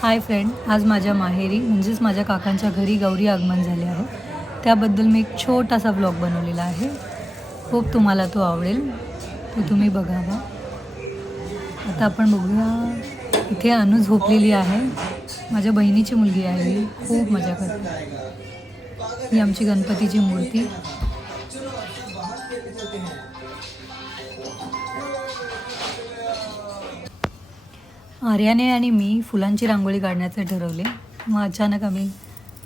Hi friend, आज माझ्या माहेरी म्हणजेच माझ्या काकांच्या घरी गौरी आगमन झाले आहे. त्याबद्दल मी एक छोटासा ब्लॉग बनवलेला आहे. खूप तुम्हाला तो आवडेल, तो तुम्ही बघावा. आता आपण बघूया. इथे अनु झोपलेली आहे. माझ्या बहिणीची मुलगी आहे. ही खूप मजा करते. ही आमची गणपतीची मूर्ती. आर्याने आणि मी फुलांची रांगोळी काढण्याचे ठरवले. मग अचानक आम्ही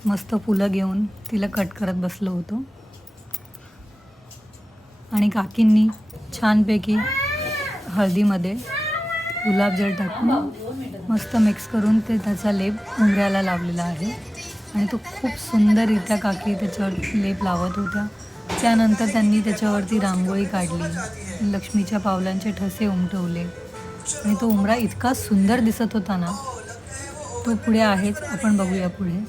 मस्त फुलं घेऊन तिला कट करत बसलो होतो आणि काकींनी छानपैकी हळदीमध्ये गुलाबजल टाकून मस्त मिक्स करून त्याचा लेप उंबऱ्याला लावलेला आहे आणि तो खूप सुंदररित्या काकी त्याच्यावर लेप लावत होत्या. त्यानंतर त्यांनी त्याच्यावरती रांगोळी काढली, लक्ष्मीच्या पावलांचे ठसे उमटवले आणि तो उंबरा इतका सुंदर दिसत होता ना. तो पुढे आहेच, आपण बघूया पुढे.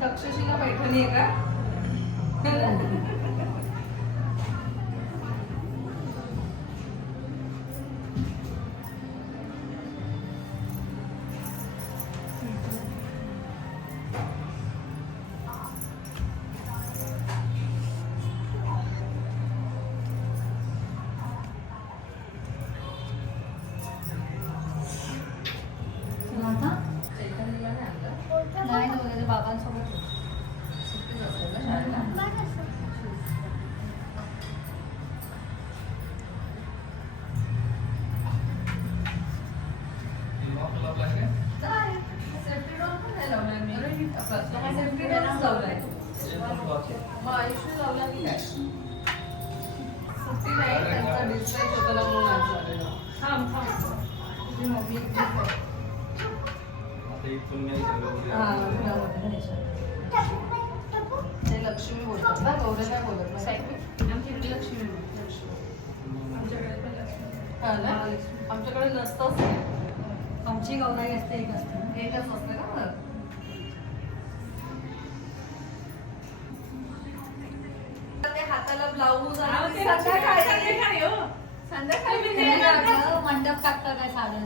तक्षशिला पैठणी आहे का? बाबांसोबत लक्ष्मी बोलतात ना, गौरी काय बोलत नाही. आमच्याकडे लक्ष्मी आमच्याकडे नसतंच. आमची गौराई असते, एक असते. एकच असते ना. ते हाताला ब्लाऊज मंडप टाकता काय साधन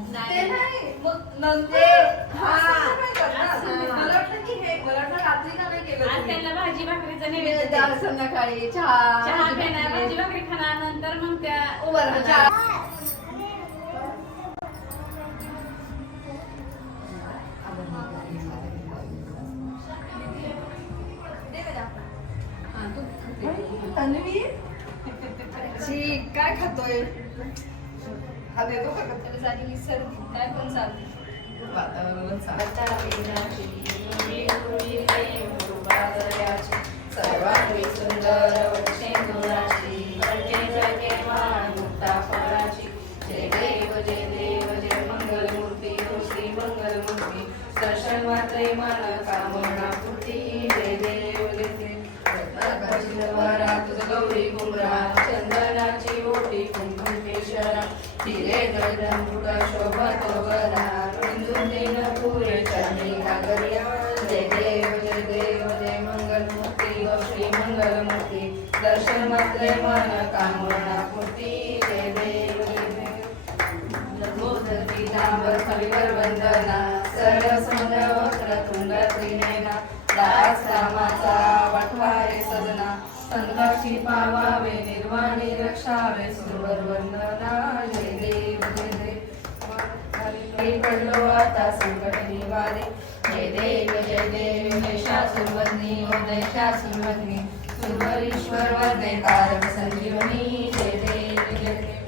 रात्री का नाही केलं? त्यांना भाजी भाकरीचा नैवेद्य संध्याकाळी चहा घेणार, भाजी भाकरी खाणार, नंतर मग त्या उभं राहणार. तन्वी काय खातोय? हा देतो का? झाली सर्दी काय पण चालते. वातावरण सर्वात सुंदर जय देव जय देव जय मंगलमूर्ती श्री मंगलमूर्ती दर्शन मात्रे मन कामना पूर्ती. जय देव जय देव तुझ गौरी कुंभरा चंदनाची ओटी कुंकुम केशरा हिरे दर्दन तुका शोभत वरा रुंदुन पुरे चरणी गागरिया. जय देव जय मंगलमूर्ती श्री मंगलमूर्ती दर्शन मात्रे मन कामना पूर्ती. जय देव जय देव पीतांबर हरिवर वंदना सरसमन वक्रतुंड त्रिनेना दास रामाचा वाटवारे सदना संकटी पावावे निर्वाणी रक्षावे सुरवर वंदना. जय देव जय देव पडलो आता संकट निवारे. जय देव महिषासुरवदनी उदयशासुरवदनी सुरवरीश्वर वदे तारक संजीवनी. जय देव जय देव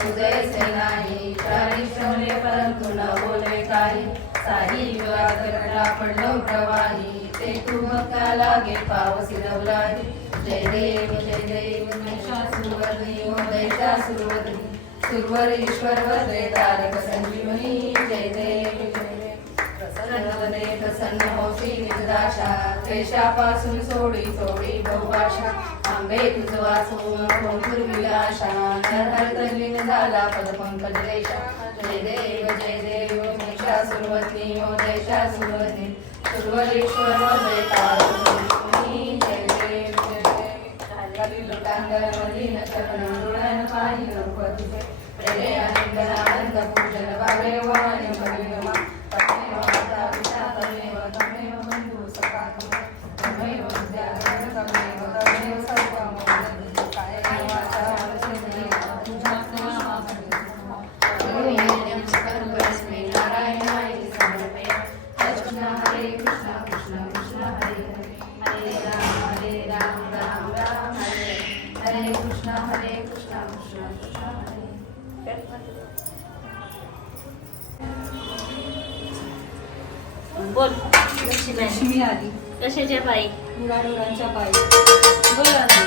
तुझे सेनाई चारी श्रवणे परंतु न बोले काही साही विवाद करता पडलो प्रवाही ते तू भक्ता लागे पावसी रवलाही जय देव महिषासुरवदनी महिषासुरवदनी सुरवर ईश्वर वदे तारक संजीवनी जय देव प्रसन्न वदे प्रसन्न होशी निजदाशा क्लेशापासून सोडी सोडी बहुभाषा आंबे तुझ वाचून कोणतुर विलाशा नरहर तल्लीन झाला पदपंकज रेषा जय देव महिषासुरवदनी महिषासुरवदनी सुरवरेश्वर वदे तारक संजीवनी जय देव लोटांगण चरण रुळण पायी तुझे प्रेरे आनंद पूजन भावे वाणी भविमा तमेव माता पिता तमेव बंधू सखा तमेव विद्या तमेव सर्वं कायेन वाचा मनसेंद्रिय तुझ्या नामामृतम् सर्वस्मै नारायणाय समर्पयामि कृष्ण हरे कृष्ण कृष्ण कृष्ण हरे हरे हरे राम राम राम हरे हरे कृष्ण कृष्ण कृष्ण हरे बोल लक्ष्मी लक्ष्मी आली कशाच्या पायी गुराढोरांच्या पायी. बोला ना.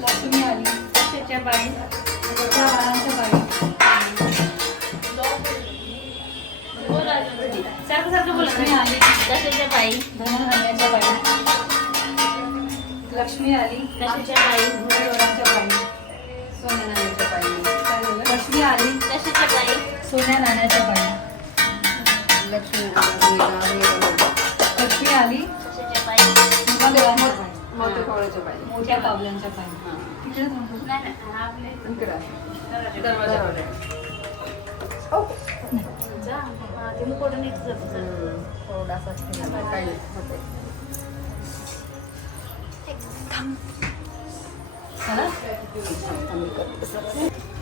लक्ष्मी आली कशाच्या पायी मोठ्या बाळांच्या पायी. बोला सारखं सारखं बोला लक्ष्मी ना. आली कशाच्या पायी धनधान्याच्या पायी. लक्ष्मी आली कशाच्या पायी गुराढोरांच्या पायी. सोन्या नाण्याच्या पायी काय झालं? लक्ष्मी आली कशाच्या पायी सोन्या नाण्याच्या पायी. लक्ष्मी आली लक्ष्मी आली कशाच्या पायी मुलांच्या पायी. मोठ्या कवळ्याच्या पायी मोठ्या पावलांच्या पायी. तिकडे कोण होतं? नाही नाही हा आपले इकडे आहे. दरवाजा दरवाजावर जा हा ते मुकोट नीट जातं. थोडासा काही होते चला. कमी कर